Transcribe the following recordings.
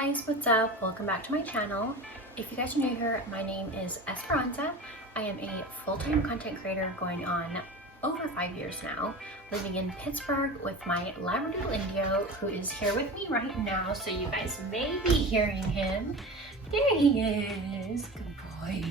guys, what's up? Welcome back to my channel. If you guys are new here, my name is Esperanza. I am a full-time content creator going on over 5 years now, living in Pittsburgh with my Labradoodle Indio, who is here with me right now, so you guys may be hearing him. There he is, good boy.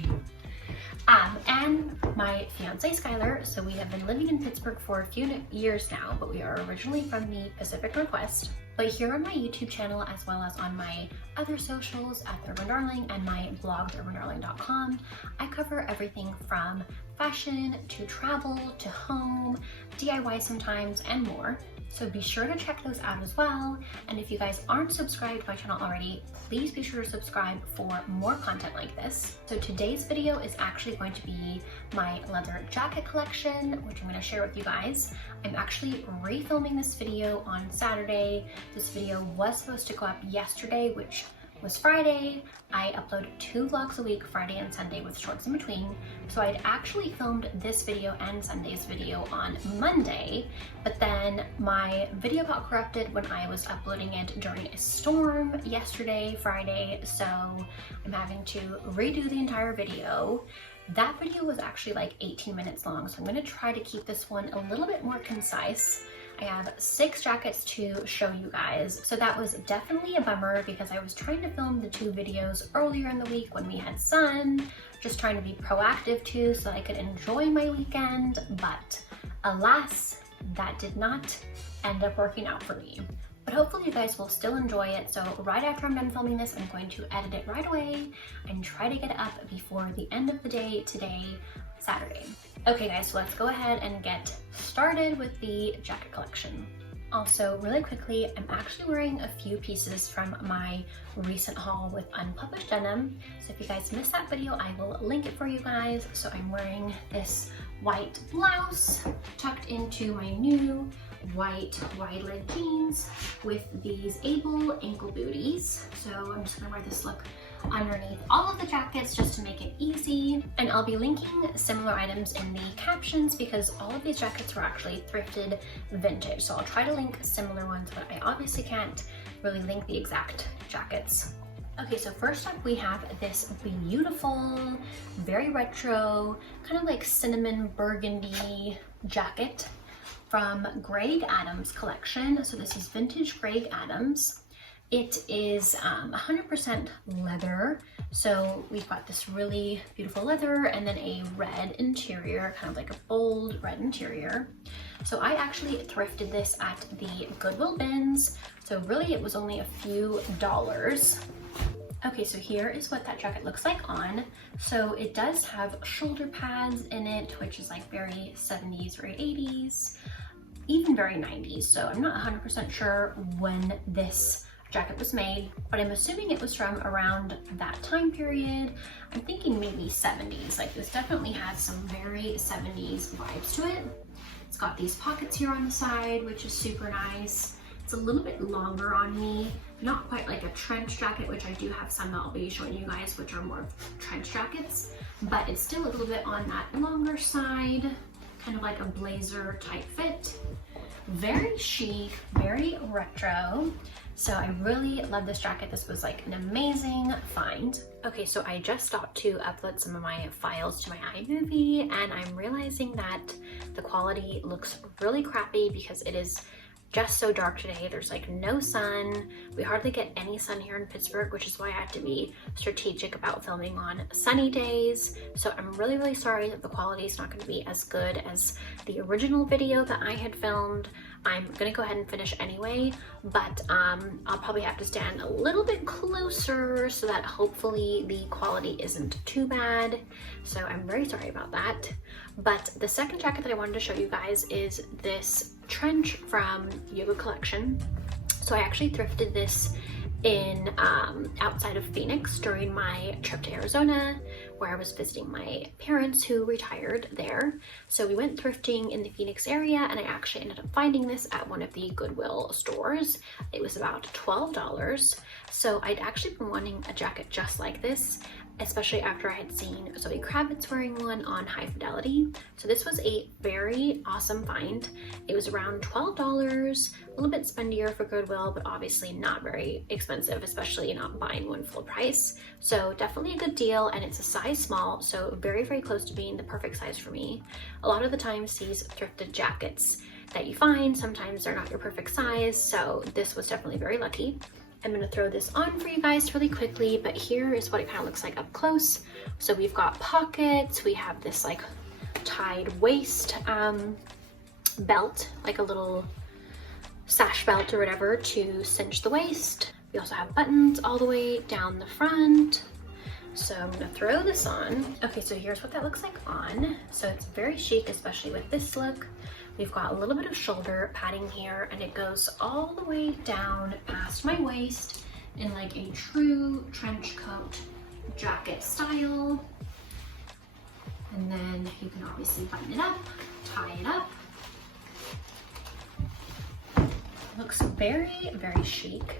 And my fiance Skylar. So we have been living in Pittsburgh for a few years now, but we are originally from the Pacific Northwest. But here on my YouTube channel, as well as on my other socials at Urban Darling and my blog, urbandarling.com, I cover everything from fashion to travel to home, DIY sometimes, and more. So be sure to check those out as well. And if you guys aren't subscribed to my channel already, please be sure to subscribe for more content like this. So today's video is actually going to be my leather jacket collection, which I'm going to share with you guys. I'm actually refilming this video on Saturday. This video was supposed to go up yesterday, which was Friday. I upload 2 vlogs a week, Friday and Sunday, with shorts in between. So I'd actually filmed this video and Sunday's video on Monday, but then my video got corrupted when I was uploading it during a storm yesterday, Friday, so I'm having to redo the entire video. That video was actually like 18 minutes long, so I'm going to try to keep this one a little bit more concise. I have 6 jackets to show you guys, so that was definitely a bummer because I was trying to film the 2 videos earlier in the week when we had sun, just trying to be proactive too so I could enjoy my weekend, but alas, that did not end up working out for me. But hopefully you guys will still enjoy it, so right after I'm done filming this, I'm going to edit it right away and try to get it up before the end of the day today, Saturday. Okay guys, so let's go ahead and get started with the jacket collection. Also, really quickly, I'm actually wearing a few pieces from my recent haul with unpublished denim. So if you guys missed that video, I will link it for you guys. So I'm wearing this white blouse tucked into my new white wide leg jeans with these Able ankle booties. So I'm just gonna wear this look underneath all of the jackets just to make it easy. And I'll be linking similar items in the captions because all of these jackets were actually thrifted vintage. So I'll try to link similar ones, but I obviously can't really link the exact jackets. Okay, so first up we have this beautiful, very retro, kind of like cinnamon burgundy jacket from Greg Adams collection. So this is vintage Greg Adams. It is 100% leather. So we've got this really beautiful leather and then a red interior, kind of like a bold red interior. So I actually thrifted this at the Goodwill bins. So really it was only a few dollars. Okay, so here is what that jacket looks like on. So it does have shoulder pads in it, which is like very 70s or 80s, even very 90s. So I'm not 100% sure when this jacket was made, but I'm assuming it was from around that time period. I'm thinking maybe 70s. Like this definitely has some very 70s vibes to it. It's got these pockets here on the side, which is super nice. It's a little bit longer on me, not quite like a trench jacket, which I do have some that I'll be showing you guys, which are more trench jackets, but it's still a little bit on that longer side, kind of like a blazer type fit. Very chic, very retro. So I really love this jacket. This was like an amazing find. Okay, so I just stopped to upload some of my files to my iMovie and I'm realizing that the quality looks really crappy because it is just so dark today. There's like no sun. We hardly get any sun here in Pittsburgh, which is why I have to be strategic about filming on sunny days. So I'm really, really sorry that the quality is not going to be as good as the original video that I had filmed. I'm gonna go ahead and finish anyway, but I'll probably have to stand a little bit closer so that hopefully the quality isn't too bad. So I'm very sorry about that. But the second jacket that I wanted to show you guys is this trench from Yoga Collection. So I actually thrifted this in outside of Phoenix during my trip to Arizona, where I was visiting my parents who retired there. So we went thrifting in the Phoenix area and I actually ended up finding this at one of the Goodwill stores. It was about $12. So I'd actually been wanting a jacket just like this especially after I had seen Zoe Kravitz wearing one on High Fidelity. So this was a very awesome find. It was around $12, a little bit spendier for Goodwill, but obviously not very expensive, especially not buying one full price. So definitely a good deal, and it's a size small, so very, very close to being the perfect size for me. A lot of the times these thrifted jackets that you find, sometimes they're not your perfect size, so this was definitely very lucky. I'm gonna throw this on for you guys really quickly, but here is what it kind of looks like up close. So we've got pockets, we have this like tied waist belt, like a little sash belt or whatever to cinch the waist. We also have buttons all the way down the front. So I'm gonna throw this on. Okay, so here's what that looks like on. So it's very chic, especially with this look. We've got a little bit of shoulder padding here, and it goes all the way down past my waist in like a true trench coat jacket style. And then you can obviously button it up, tie it up. Looks very, very chic.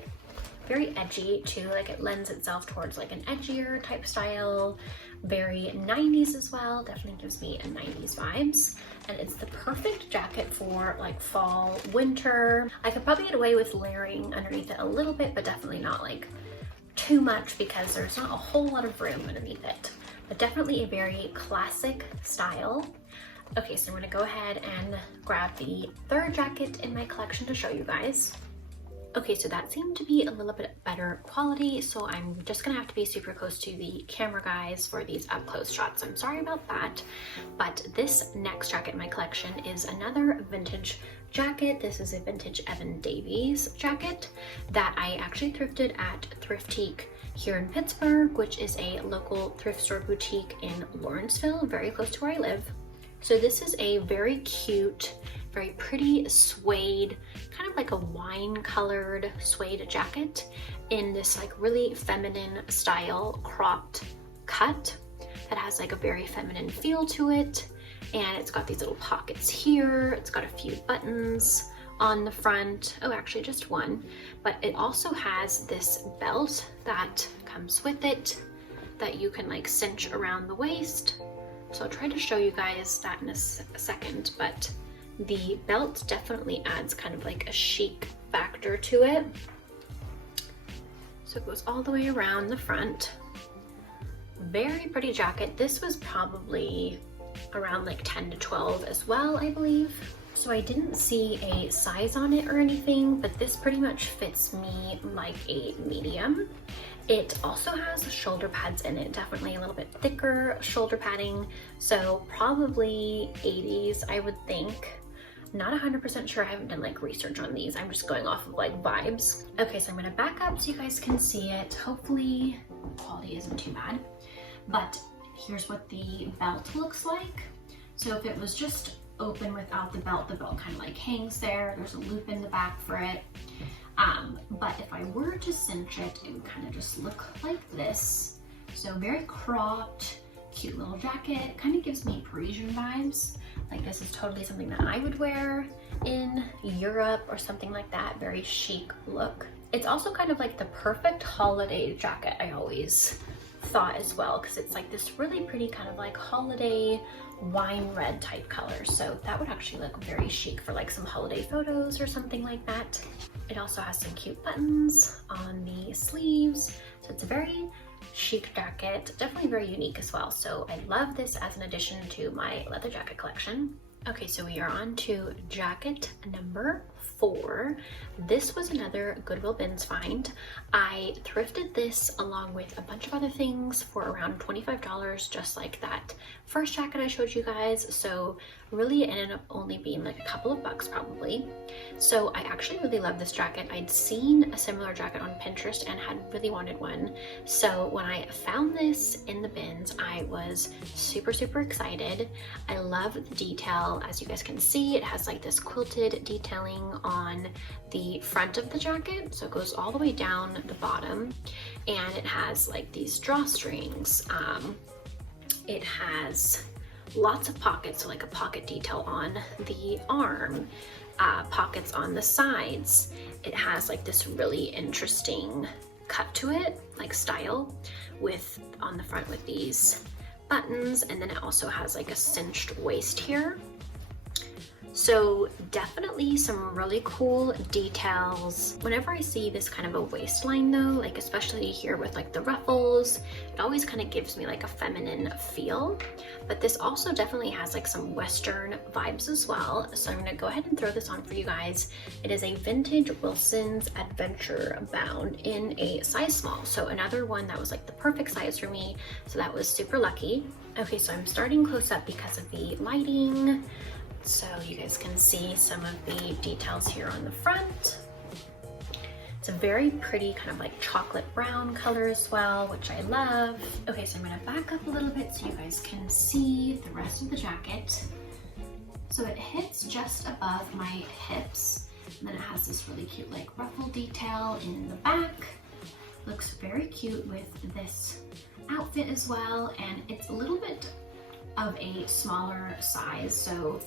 Very edgy too, like it lends itself towards like an edgier type style. Very 90s as well, definitely gives me a 90s vibes. And it's the perfect jacket for like fall, winter. I could probably get away with layering underneath it a little bit, but definitely not like too much because there's not a whole lot of room underneath it. But definitely a very classic style. Okay, so I'm gonna go ahead and grab the third jacket in my collection to show you guys. Okay, so that seemed to be a little bit better quality, so I'm just gonna have to be super close to the camera guys for these up close shots. I'm sorry about that, but this next jacket in my collection is another vintage jacket. This is a vintage Evan Davies jacket that I actually thrifted at Thrifted here in Pittsburgh, which is a local thrift store boutique in Lawrenceville, very close to where I live. So this is a very cute, very pretty suede, kind of like a wine colored suede jacket in this like really feminine style cropped cut that has like a very feminine feel to it. And it's got these little pockets here. It's got a few buttons on the front. Oh, actually just one. But it also has this belt that comes with it that you can like cinch around the waist. So I'll try to show you guys that in a second, but the belt definitely adds kind of like a chic factor to it. So it goes all the way around the front. Very pretty jacket. This was probably around like 10 to 12 as well, I believe. So I didn't see a size on it or anything, but this pretty much fits me like a medium. It also has shoulder pads in it, definitely a little bit thicker shoulder padding. So probably 80s, I would think. Not 100% sure, I haven't done like research on these. I'm just going off of like vibes. Okay, so I'm gonna back up so you guys can see it. Hopefully the quality isn't too bad. But here's what the belt looks like. So if it was just open without the belt kind of like hangs there. There's a loop in the back for it. But if I were to cinch it, it would kind of just look like this. So very cropped, cute little jacket. Kind of gives me Parisian vibes. Like this is totally something that I would wear in Europe or something like that. Very chic look. It's also kind of like the perfect holiday jacket, I always thought as well, because it's like this really pretty kind of like holiday wine red type color. So that would actually look very chic for like some holiday photos or something like that. It also has some cute buttons on the sleeves. So it's a very chic jacket, definitely very unique as well. So I love this as an addition to my leather jacket collection. Okay, so we are on to jacket number 4. This was another Goodwill Bins find. I thrifted this along with a bunch of other things for around $25, just like that first jacket I showed you guys. So really it ended up only being like a couple of bucks probably. So I actually really love this jacket. I'd seen a similar jacket on Pinterest and had really wanted one. So when I found this in the bins, I was super, super excited. I love the detail. As you guys can see, it has like this quilted detailing on the front of the jacket. So it goes all the way down the bottom, and it has like these drawstrings. It has lots of pockets, so like a pocket detail on the arm, pockets on the sides. It has like this really interesting cut to it, like style, with on the front with these buttons, and then it also has like a cinched waist here. So definitely some really cool details. Whenever I see this kind of a waistline though, like especially here with like the ruffles, it always kind of gives me like a feminine feel. But this also definitely has like some Western vibes as well. So I'm gonna go ahead and throw this on for you guys. It is a vintage Wilson's Adventure Bound in a size small. So another one that was like the perfect size for me. So that was super lucky. Okay, so I'm starting close up because of the lighting, so you guys can see some of the details here on the front. It's a very pretty kind of like chocolate brown color as well, which I love. Okay, so I'm gonna back up a little bit so you guys can see the rest of the jacket. So it hits just above my hips, and then it has this really cute like ruffle detail in the back. Looks very cute with this outfit as well, and it's a little bit of a smaller size, so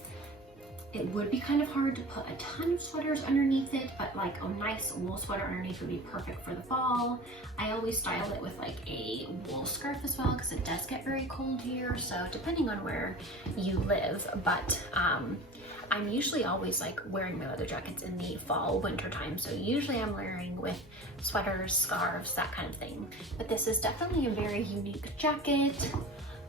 it would be kind of hard to put a ton of sweaters underneath it, but like a nice wool sweater underneath would be perfect for the fall. I always style it with like a wool scarf as well because it does get very cold here, so depending on where you live, but I'm usually always like wearing my leather jackets in the fall, winter time, so usually I'm wearing with sweaters, scarves, that kind of thing. But this is definitely a very unique jacket.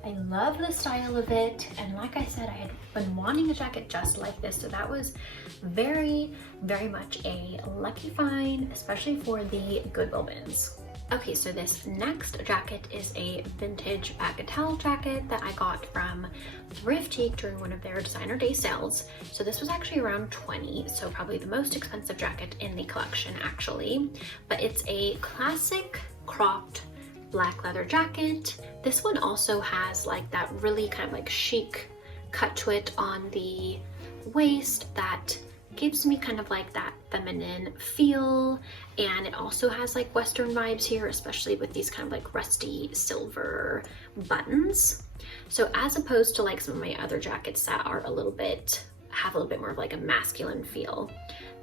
I love the style of it, and like I said, I had been wanting a jacket just like this, so that was very, very much a lucky find, especially for the Goodwill bins. Okay, so this next jacket is a vintage bagatelle jacket that I got from Thrifted during one of their designer day sales. So this was actually around $20, so probably the most expensive jacket in the collection actually, but it's a classic cropped black leather jacket. This one also has like that really kind of like chic cut to it on the waist that gives me kind of like that feminine feel, and it also has like Western vibes here, especially with these kind of like rusty silver buttons. So as opposed to like some of my other jackets that are have a little bit more of like a masculine feel,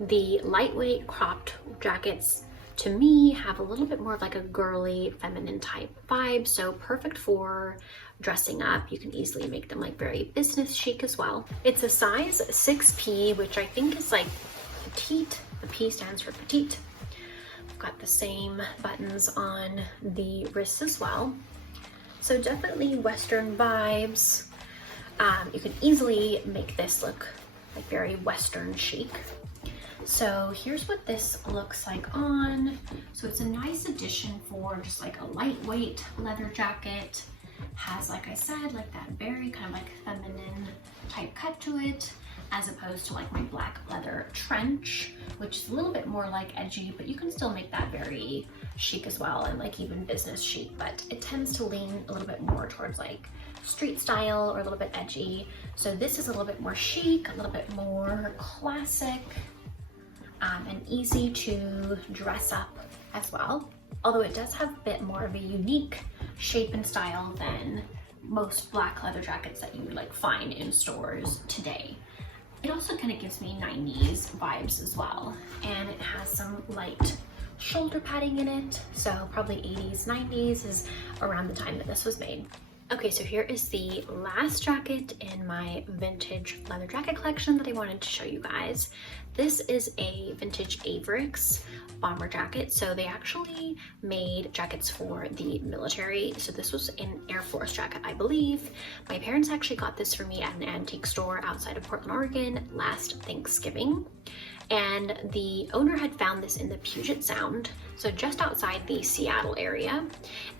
the lightweight cropped jackets to me have a little bit more of like a girly feminine type vibe, so perfect for dressing up. You can easily make them like very business chic as well. It's a size 6P, which I think is like petite. The P stands for petite. I've got the same buttons on the wrists as well, so definitely Western vibes. You can easily make this look like very Western chic. So here's what this looks like on. So it's a nice addition for just like a lightweight leather jacket. Has, like I said, like that very kind of like feminine type cut to it, as opposed to like my black leather trench, which is a little bit more like edgy, but you can still make that very chic as well, and like even business chic, but it tends to lean a little bit more towards like street style or a little bit edgy. So this is a little bit more chic, a little bit more classic, and easy to dress up as well. Although it does have a bit more of a unique shape and style than most black leather jackets that you would like find in stores today. It also kind of gives me 90s vibes as well, and it has some light shoulder padding in it, so probably 80s, 90s is around the time that this was made. Okay, so here is the last jacket in my vintage leather jacket collection that I wanted to show you guys. This is a vintage Avrix bomber jacket. So they actually made jackets for the military. So this was an Air Force jacket, I believe. My parents actually got this for me at an antique store outside of Portland, Oregon last Thanksgiving. And the owner had found this in the Puget Sound, so just outside the Seattle area.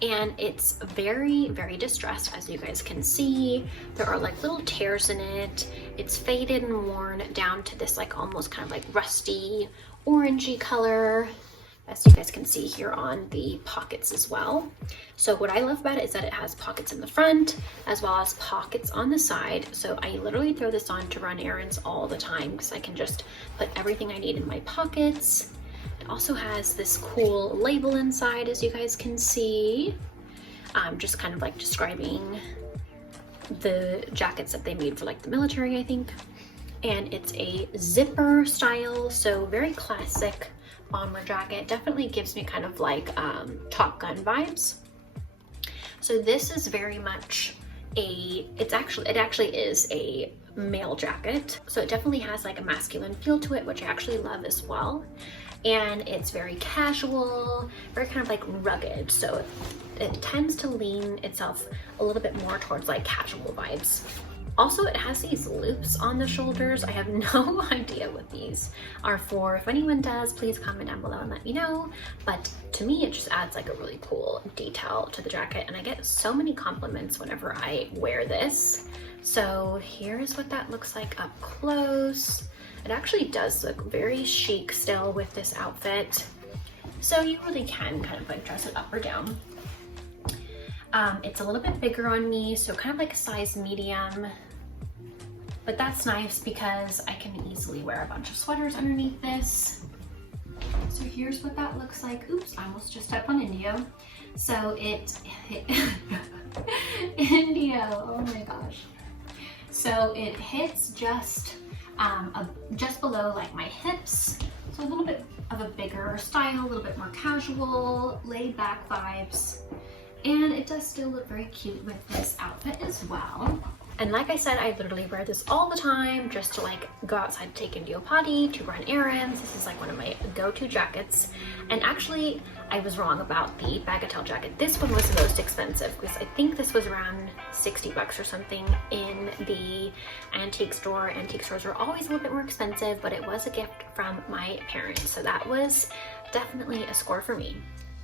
And it's very, very distressed, as you guys can see. There are like little tears in it. It's faded and worn down to this like almost kind of like rusty orangey color, as you guys can see here on the pockets as well. So what I love about it is that it has pockets in the front as well as pockets on the side. So I literally throw this on to run errands all the time because I can just put everything I need in my pockets. It also has this cool label inside, as you guys can see. Just kind of like describing the jackets that they made for like the military, I think. and it's a zipper style, so very classic bomber jacket. Definitely gives me kind of like Top Gun vibes. So this is very much it actually is a male jacket, so it definitely has like a masculine feel to it, which I actually love as well. And it's very casual, very kind of like rugged, so it tends to lean itself a little bit more towards like casual vibes. Also, it has these loops on the shoulders. I have no idea what these are for. If anyone does, please comment down below and let me know. But to me, it just adds like a really cool detail to the jacket, and I get so many compliments whenever I wear this. So here's what that looks like up close. It actually does look very chic still with this outfit. So you really can kind of like dress it up or down. It's a little bit bigger on me, so kind of like a size medium, but that's nice because I can easily wear a bunch of sweaters underneath this. So here's what that looks like. Oops, I almost just stepped on Indio. So Indio, oh my gosh. So it hits just below like my hips. So a little bit of a bigger style, a little bit more casual, laid back vibes. And it does still look very cute with this outfit as well. And like I said, I literally wear this all the time just to like go outside to take Indio potty, to run errands. This is like one of my go-to jackets. And actually, I was wrong about the bagatelle jacket. This one was the most expensive because I think this was around 60 bucks or something in the antique store. Antique stores are always a little bit more expensive, but it was a gift from my parents. So that was definitely a score for me.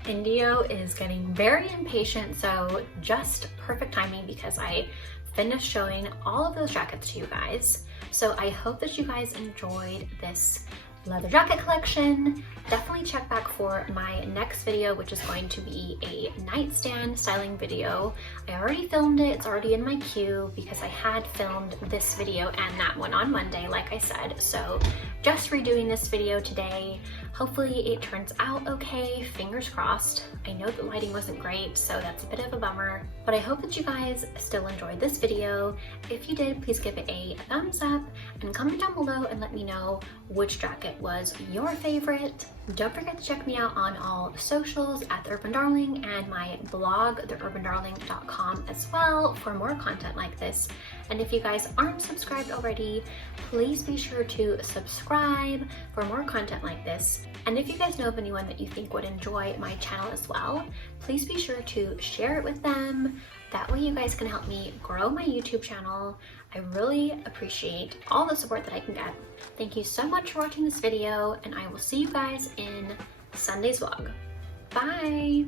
Indio is getting very impatient, so just perfect timing because I finished showing all of those jackets to you guys. So I hope that you guys enjoyed this leather jacket collection. Definitely check back for my next video, which is going to be a nightstand styling video. I already filmed it, it's already in my queue because I had filmed this video and that one on Monday, like I said. So just redoing this video today. Hopefully it turns out okay, fingers crossed. I know the lighting wasn't great, so that's a bit of a bummer, but I hope that you guys still enjoyed this video. If you did, please give it a thumbs up and comment down below and let me know which jacket was your favorite. Don't forget to check me out on all socials at The Urban Darling and my blog, theurbandarling.com as well for more content like this. And if you guys aren't subscribed already, please be sure to subscribe for more content like this. And if you guys know of anyone that you think would enjoy my channel as well, please be sure to share it with them. That way you guys can help me grow my YouTube channel. I really appreciate all the support that I can get. Thank you so much for watching this video, and I will see you guys in Sunday's vlog. Bye!